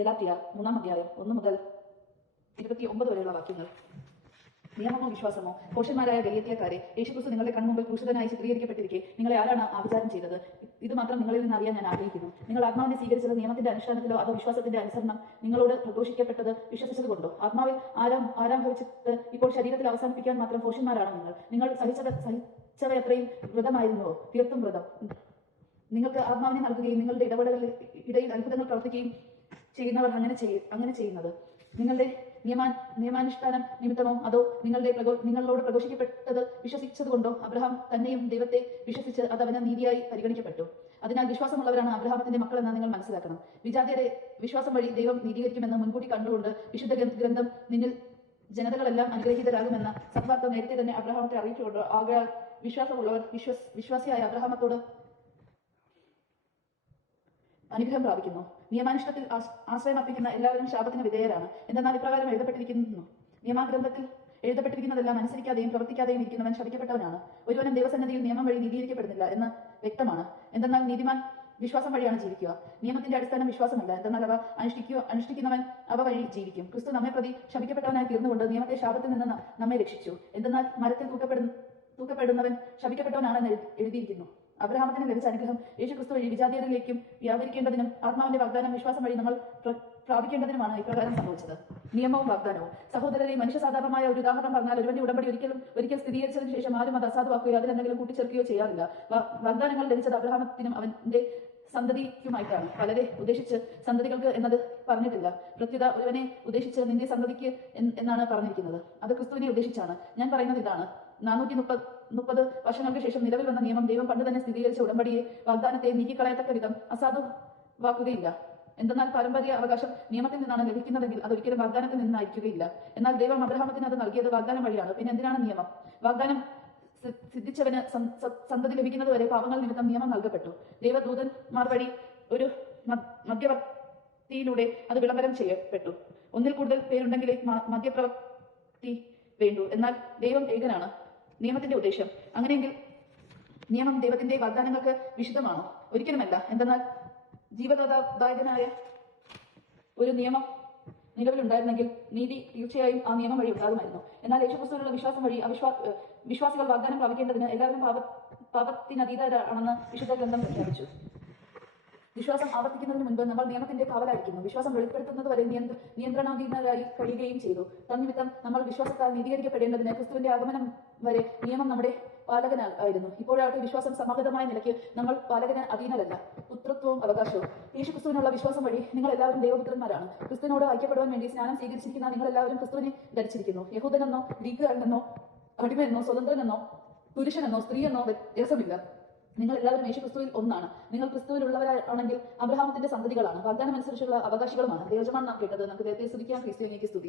ഗലാത്യ 3-ാം അധ്യായം 1 മുതൽ 29 വരെയുള്ള വാക്യങ്ങൾ. നിയമമോ വിശ്വാസമോ? കോശന്മാരായ ഗലീത്യക്കാരെ, യേശുക്രിസ്തു നിങ്ങളുടെ കൺമുമ്പിൽ ക്രൂശിതനായി ചിത്രീകരിക്കപ്പെട്ടിരിക്കെ നിങ്ങളെ ആരാണ് ആഭിചാരം ചെയ്തത്? ഇത് മാത്രം നിങ്ങളിൽ നിന്ന് അറിയാൻ ഞാൻ ആഗ്രഹിക്കുന്നു. നിങ്ങൾ ആത്മാവിനെ സ്വീകരിച്ചത് നിയമത്തിന്റെ അനുഷ്ഠാനത്തിലോ അതോ വിശ്വാസത്തിന്റെ അനുസരണം നിങ്ങളോട് പ്രഘോഷിക്കപ്പെട്ടത് വിശ്വസിച്ചതുകൊണ്ടോ? ആത്മാവിൽ ആരംഭിച്ചിട്ട് ഇപ്പോൾ ശരീരത്തിൽ അവസാനിപ്പിക്കാൻ മാത്രം കോശന്മാരാണോ നിങ്ങൾ? സഹിച്ചവയത്രയും വ്രതമായിരുന്നുവോ? തീർത്തും വ്രതം. നിങ്ങൾക്ക് ആത്മാവിനെ നൽകുകയും നിങ്ങളുടെ ഇടയിൽ അത്ഭുതങ്ങൾ പ്രവർത്തിക്കുകയും ചെയ്യുന്നവർ അങ്ങനെ ചെയ്യുന്നത് നിങ്ങളുടെ നിയമാനുഷ്ഠാനം നിമിത്തമോ അതോ നിങ്ങളോട് പ്രഘോഷിക്കപ്പെട്ടത് വിശ്വസിച്ചതുകൊണ്ടോ? അബ്രഹാം തന്നെയും ദൈവത്തെ വിശ്വസിച്ച് അത് അവന് നീതിയായി പരിഗണിക്കപ്പെട്ടു. അതിനാൽ വിശ്വാസമുള്ളവരാണ് അബ്രഹാമത്തിന്റെ മക്കളെന്ന് നിങ്ങൾ മനസ്സിലാക്കണം. വിജാതിയരെ വിശ്വാസം വഴി ദൈവം നീതീകരിക്കുമെന്ന് മുൻകൂട്ടി കണ്ടുകൊണ്ട് വിശുദ്ധ ഗ്രന്ഥം നിന്നിൽ ജനതകളെല്ലാം അനുഗ്രഹീതരാകുമെന്ന സദ്വാർത്ത നേരത്തെ തന്നെ അബ്രഹാമത്തെ അറിയിച്ചുകൊണ്ട് ആകയാൽ വിശ്വാസമുള്ളവർ വിശ്വാസിയായ അബ്രഹാമത്തോട് അനുഗ്രഹം പ്രാപിക്കുന്നു. നിയമാനുഷ്ഠത്തിൽ ആശ്രയം അർപ്പിക്കുന്ന എല്ലാവരും ശാപത്തിന് വിധേയരാണ്. എന്നാൽ ഇപ്രകാരം എഴുതപ്പെട്ടിരിക്കുന്നു: നിയമാഗ്രന്ഥത്തിൽ എഴുതപ്പെട്ടിരിക്കുന്നതെല്ലാം അനുസരിക്കാതെയും പ്രവർത്തിക്കാതെയും ഇരിക്കുന്നവൻ ശപിക്കപ്പെട്ടവനാണ്. ഒരുവനും ദൈവസന്നിധിയിൽ നിയമം വഴി നീതീകരിക്കപ്പെടുന്നില്ല എന്ന് വ്യക്തമാണ്. എന്തെന്നാൽ നീതിമാൻ വിശ്വാസം വഴിയാണ് ജീവിക്കുക. നിയമത്തിന്റെ അടിസ്ഥാനം വിശ്വാസമല്ല, എന്തെന്നാൽ അവ അനുഷ്ഠിക്കുന്നവൻ അവ വഴി ജീവിക്കും. ക്രിസ്തു നമ്മെ പ്രതി ശപിക്കപ്പെട്ടവനായി തീർന്നുകൊണ്ട് നിയമത്തെ ശാപത്തിൽ നിന്ന് നമ്മെ രക്ഷിച്ചു. എന്തെന്നാൽ മരത്തിൽ തൂക്കപ്പെടുന്നവൻ ശപിക്കപ്പെട്ടവനാണെന്ന് എഴുതിയിരിക്കുന്നു. അബ്രഹാമത്തിന് ലഭിച്ച അനുഗ്രഹം യേശുക്രിസ്തു വഴി വിജാതീയരിലേക്കും വ്യാപരിക്കേണ്ടതിനും ആത്മാവിന്റെ വാഗ്ദാനം വിശ്വാസം വഴി നമ്മൾ പ്രാപിക്കേണ്ടതിനുമാണ് ഇപ്രകാരം സംഭവിച്ചത്. നിയമവും വാഗ്ദാനവും. സഹോദരരെ, മനുഷ്യസാധാരണമായ ഒരു ഉദാഹരണം പറഞ്ഞാൽ, ഒരുവന്റെ ഉടമ്പടി ഒരിക്കൽ സ്ഥിരീകരിച്ചതിന് ശേഷം ആരും അത് അസാധുവാക്കുകയോ അതിലെന്തെങ്കിലും കൂട്ടിച്ചേർക്കുകയോ ചെയ്യാറില്ല. വാഗ്ദാനങ്ങൾ ലഭിച്ചത് അബ്രഹാമത്തിനും അവന്റെ സന്തതിക്കുമായിട്ടാണ്. പലരെ ഉദ്ദേശിച്ച് സന്തതികൾക്ക് എന്നത് പറഞ്ഞിട്ടില്ല. പ്രത്യുത ഒരുവനെ ഉദ്ദേശിച്ച് നിന്റെ സന്തതിക്ക് എന്നാണ് പറഞ്ഞിരിക്കുന്നത്. അത് ക്രിസ്തുവിനെ ഉദ്ദേശിച്ചാണ്. ഞാൻ പറയുന്നത് ഇതാണ്: 430 വർഷങ്ങൾക്ക് ശേഷം നിലവിൽ വന്ന നിയമം ദൈവം പണ്ട് തന്നെ സ്ഥിരീകരിച്ച ഉടമ്പടിയെ, വാഗ്ദാനത്തെ നീക്കിക്കളയത്തക്ക വിധം അസാധുവാക്കുകയില്ല. എന്തെന്നാൽ പാരമ്പര്യ അവകാശം നിയമത്തിൽ നിന്നാണ് ലഭിക്കുന്നതെങ്കിൽ അതൊരിക്കലും വാഗ്ദാനത്തിൽ നിന്നായിരിക്കുകയില്ല. എന്നാൽ ദൈവം അബ്രഹാമത്തിന് അത് നൽകിയത് വാഗ്ദാനം വഴിയാണ്. പിന്നെ എന്തിനാണ് നിയമം? വാഗ്ദാനം സിദ്ധിച്ചവന് സന്തതി ലഭിക്കുന്നതുവരെ പാപങ്ങൾ നിമിത്തം നിയമം നൽകപ്പെട്ടു. ദൈവദൂതന്മാർ വഴി ഒരു മധ്യവർത്തിയിലൂടെ അത് വിളംബരം ചെയ്യപ്പെട്ടു. ഒന്നിൽ കൂടുതൽ പേരുണ്ടെങ്കിലേ മധ്യപ്രവർത്തി വേണ്ടൂ. എന്നാൽ ദൈവം ഏകനാണ്. നിയമത്തിന്റെ ഉദ്ദേശം അങ്ങനെയെങ്കിൽ നിയമം ദൈവത്തിന്റെ വാഗ്ദാനങ്ങൾക്ക് വിശുദ്ധമാണോ? ഒരിക്കലുമല്ല. എന്തെന്നാൽ ജീവദായകനായ ഒരു നിയമം നിലവിലുണ്ടായിരുന്നെങ്കിൽ നീതി തീർച്ചയായും ആ നിയമം വഴി ഉണ്ടാകുമായിരുന്നു. എന്നാൽ യേശുക്രിസ്തുവിനുള്ള വിശ്വാസം വഴി വിശ്വാസികൾ വാഗ്ദാനം പ്രാപിക്കേണ്ടതിന് എല്ലാവരും പാപത്തിനതീതരാണെന്ന് വിശുദ്ധ ഗ്രന്ഥം പ്രഖ്യാപിച്ചു. വിശ്വാസം ആവർത്തിക്കുന്നതിന് മുൻപ് നമ്മൾ നിയമത്തിന്റെ കാവലായിരിക്കുന്നു. വിശ്വാസം വെളിപ്പെടുത്തുന്നതുവരെ നിയന്ത്രണാധീനരായി കഴിയുകയും ചെയ്തു. തന്നിമിത്തം നമ്മൾ വിശ്വാസത്താൽ നീതീകരിക്കപ്പെടേണ്ടതിന് ക്രിസ്തുവിന്റെ ആഗമനം വരെ നിയമം നമ്മുടെ പാലകനായിരുന്നു. ഇപ്പോഴാകട്ടെ വിശ്വാസം സമാഹിതമായ നിലയ്ക്ക് നമ്മൾ പാലകന് അധീനരല്ല. പുത്രത്വവും അവകാശവും. യേശുക്രിസ്തുവിനുള്ള വിശ്വാസം വഴി നിങ്ങൾ എല്ലാവരും ദൈവപുത്രന്മാരാണ്. ക്രിസ്തുവിനോട് ഐക്യപ്പെടുവാൻ വേണ്ടി സ്നാനം സ്വീകരിച്ചിരിക്കുന്ന നിങ്ങൾ എല്ലാവരും ക്രിസ്തുവിനെ ധരിച്ചിരിക്കുന്നു. യഹൂദനെന്നോ ഗ്രീക്കുകാരനെന്നോ അടിമയെന്നോ സ്വതന്ത്രനെന്നോ പുരുഷനെന്നോ സ്ത്രീയെന്നോ വ്യത്യാസമില്ല. നിങ്ങൾ എല്ലാവരും യേശുക്രിസ്തുവിൽ ഒന്നാണ്. നിങ്ങൾ ക്രിസ്തുവിലുള്ളവരാണെങ്കിൽ അബ്രഹാമത്തിന്റെ സന്തതികളാണ്, വാഗ്ദാനം അനുസരിച്ചുള്ള അവകാശികളുമാണ്. ദൈവജനമാണ് നാം കേട്ടത്. നമുക്ക് ദൈവത്തെ സ്തുതിക്കാം. ക്രിസ്തുവിനേക്ക് സ്തുതി.